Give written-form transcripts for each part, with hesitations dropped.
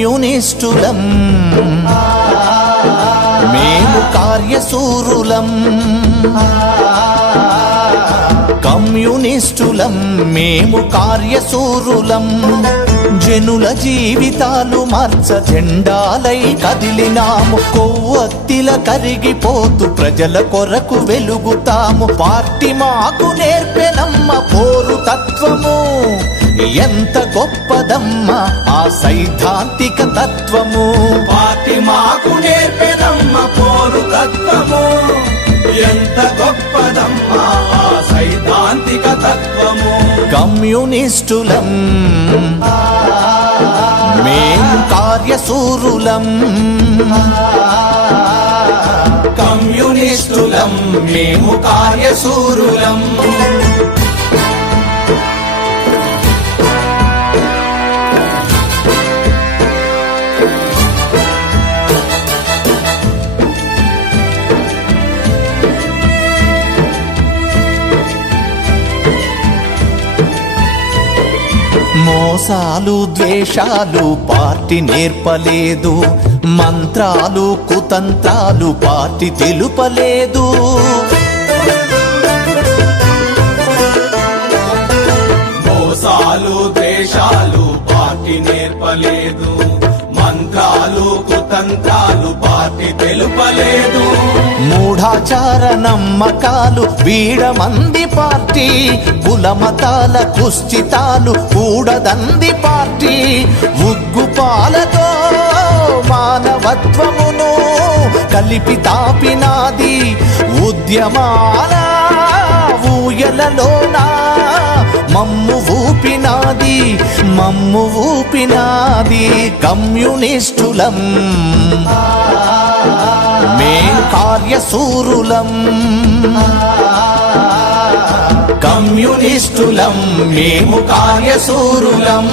కమ్యూనిస్టులం మేము కార్యశూరులం, కమ్యూనిస్టులం మేము కార్యశూరులం. జనుల జీవితాలు మార్చ జెండాలై కదిలినాము, కొవ్వొత్తిల కరిగిపోతూ ప్రజల కొరకు వెలుగుతాము. పార్టీ మాకు నేర్పెనమ్మ పోరు తత్వము, ఎంత గొప్పదమ్మ ఆ సైద్ధాంతిక తత్వము. పార్టీ మాకు నేర్పెనమ్మ పోరు తత్వము, ఎంత గొప్పదమ్మా ఆ సైద్ధాంతిక తత్వము. కమ్యూనిస్టులం మేము కార్యశూరులం, కమ్యూనిస్టులం మేము కార్యశూరులం. మోసాలు ద్వేషాలు పార్టీ నేర్పలేదు, మంత్రాలు కుతంత్రాలు పార్టీ తెలుపలేదు. మోసాలు ద్వేషాలు పార్టీ నేర్పలేదు, మంత్రాలు కుతంత్రాలు పార్టీ తెలుపలేదు. మూఢాచార నమ్మకాలు వీడమంది పార్టీ, కులమతాల కుస్థితాలు కూడదంది పార్టీ. ఉగ్గుపాలతో మానవత్వమును కలిపి తాపినాది, ఉద్యమాల ఊయలలోనా మమ్ము ఊపినాది, మమ్ము ఊపినాది. కమ్యూనిస్టులం మేం కార్యశూరులం, కమ్యూనిస్టులం మేము కార్యశూరులం.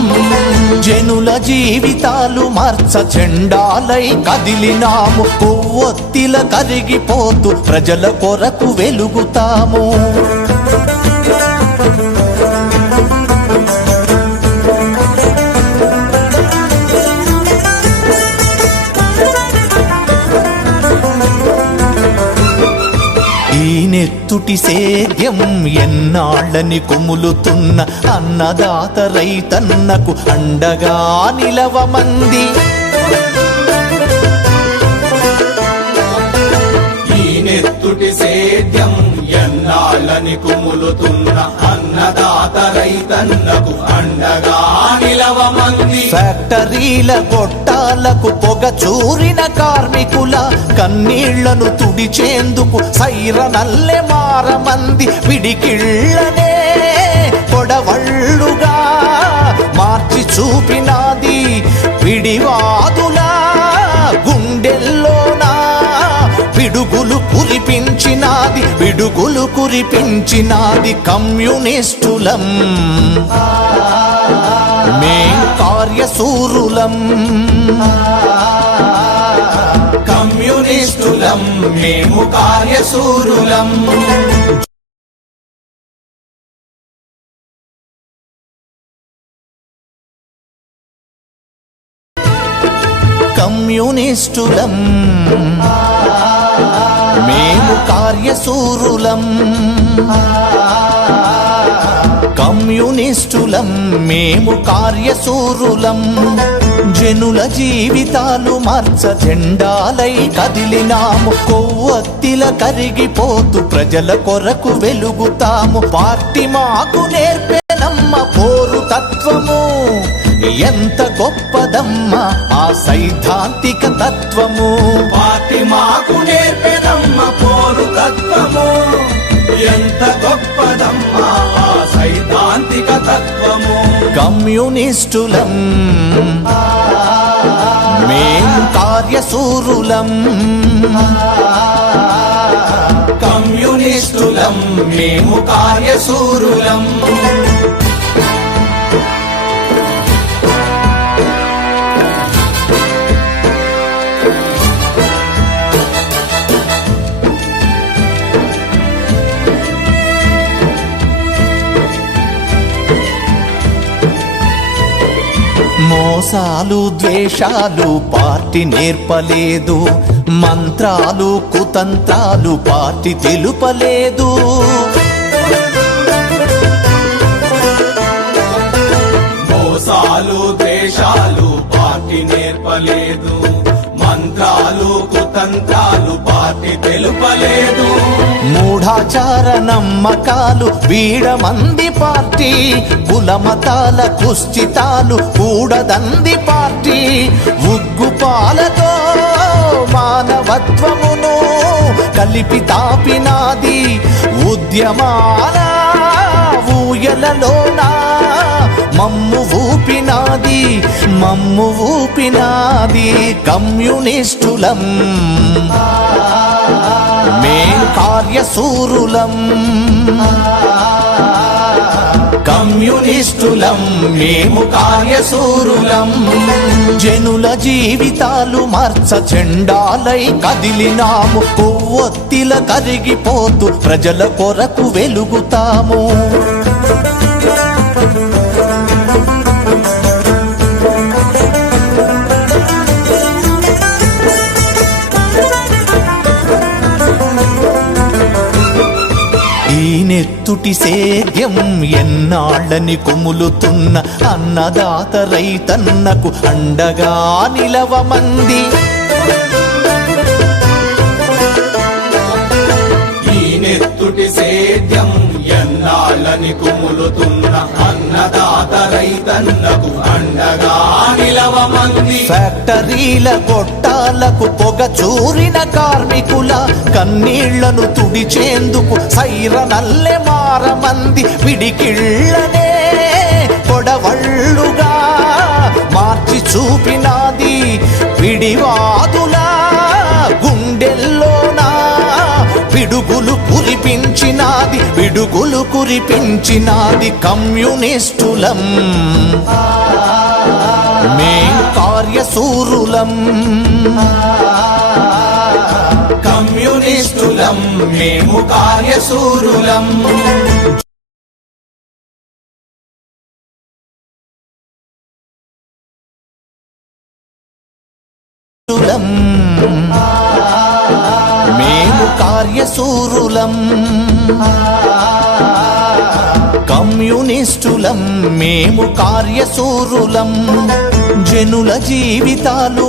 జనుల జీవితాలు మార్చ జెండాలై కదిలినాము, కొవ్వొత్తిల కరిగిపోతూ ప్రజల కొరకు వెలుగుతాము. నెత్తుటి సేద్యం ఎన్నాళ్ళని కుములుతున్న అన్నదాత రైతన్నకు అండగా నిలవమంది. ఈ నెత్తుటి సేద్యం ఎన్నాళ్ళని కుములుతున్న అన్నదాత రైతన్నకు అండగా నిలవమంది. ఫ్యాక్టరీల గొట్టాలకు పొగ చూరిన కార్మికుల కన్నీళ్లను తుడిచేందుకు సైరనల్లె మారమంది. పిడికిళ్ళనే పొడవళ్ళుగా మార్చి చూపినాది, పిడివాదుల గుండెల్లోనా పిడుగులు కురిపించినాది, పిడుగులు కురిపించినాది. కమ్యూనిస్టులం మేం కార్యశూరులం, కమ్యూనిస్టులం మేము కార్యశూరులం. కమ్యూనిస్టులం మేము కార్యశూరులం, కమ్యూనిస్టులం మేము కార్యశూరులం. జనుల జీవితాలు మార్చ జెండాలై కదిలినాము, కొవ్వొత్తిల కరిగిపోతూ ప్రజల కొరకు వెలుగుతాము. పార్టీ మాకు నేర్పెనమ్మ పోరు తత్వము, ఎంత గొప్పదమ్మ ఆ సైద్ధాంతిక తత్వము. పార్టీ మాకు నేర్పెనమ్మ పోరు తత్వము, ఎంత గొప్పదమ్మా ఆ సైద్ధాంతిక తత్వము. కమ్యూనిస్టులం మేం కార్యశూరులం, కమ్యూనిస్టులం మేము కార్యశూరులం. మోసాలు ద్వేషాలు పార్టీ నేర్పలేదు, మంత్రాలు కుతంత్రాలు పార్టీ తెలుపలేదు. మోసాలు ద్వేషాలు పార్టీ నేర్పలేదు, మంత్రాలు కుతంత్రాలు పార్టీ తెలుపలేదు. మూఢాచార నమ్మకాలు వీడమంది పార్టీ, కులమతాల కుశ్చితాలు కూడదంది పార్టీ. ఉగ్గుపాలతో మానవత్వమును కలిపి తాపినాది, ఉద్యమాల ఊయలలోనా మమ్ము ఊపినాది, మమ్ము ఊపినాది. కమ్యూనిస్టులం మేం కార్యశూరులం, కమ్యూనిస్టులం మేము కార్యశూరులం. జనుల జీవితాలు మార్చ చెండాలై కదిలినాము, కొవ్వొత్తిల కరిగిపోతూ ప్రజల కొరకు వెలుగుతాము. నెత్తుటి సేద్యం ఎన్నాళ్ళని కుములుతున్న అన్నదాత రైతన్నకు అండగా నిలవమంది. ఈ నెత్తుటి సేద్యం ఎన్నాళ్ళని కుములుతున్న అన్నదాత రైతన్నకు అండగా నిలవమంది. ఫ్యాక్టరీల గొట్టాలకు పొగ చూరిన కార్మికుల కన్నీళ్లను తుడిచేందుకు సైరనల్లె మారమంది. పిడికిళ్ళనే కొడవళ్ళుగా మార్చి చూపినాది, పిడివాదులా గుండెల్లోనా పిడుగులు కురిపించినాది, పిడుగులు కురిపించినాది. కమ్యూనిస్టులం మేం కార్యశూరులం, కమ్యూనిస్టులం మేము కార్యశూరులం. మేము కార్యశూరులం, కమ్యూనిస్టులం మేము కార్యశూరులం. జనుల జీవితాలు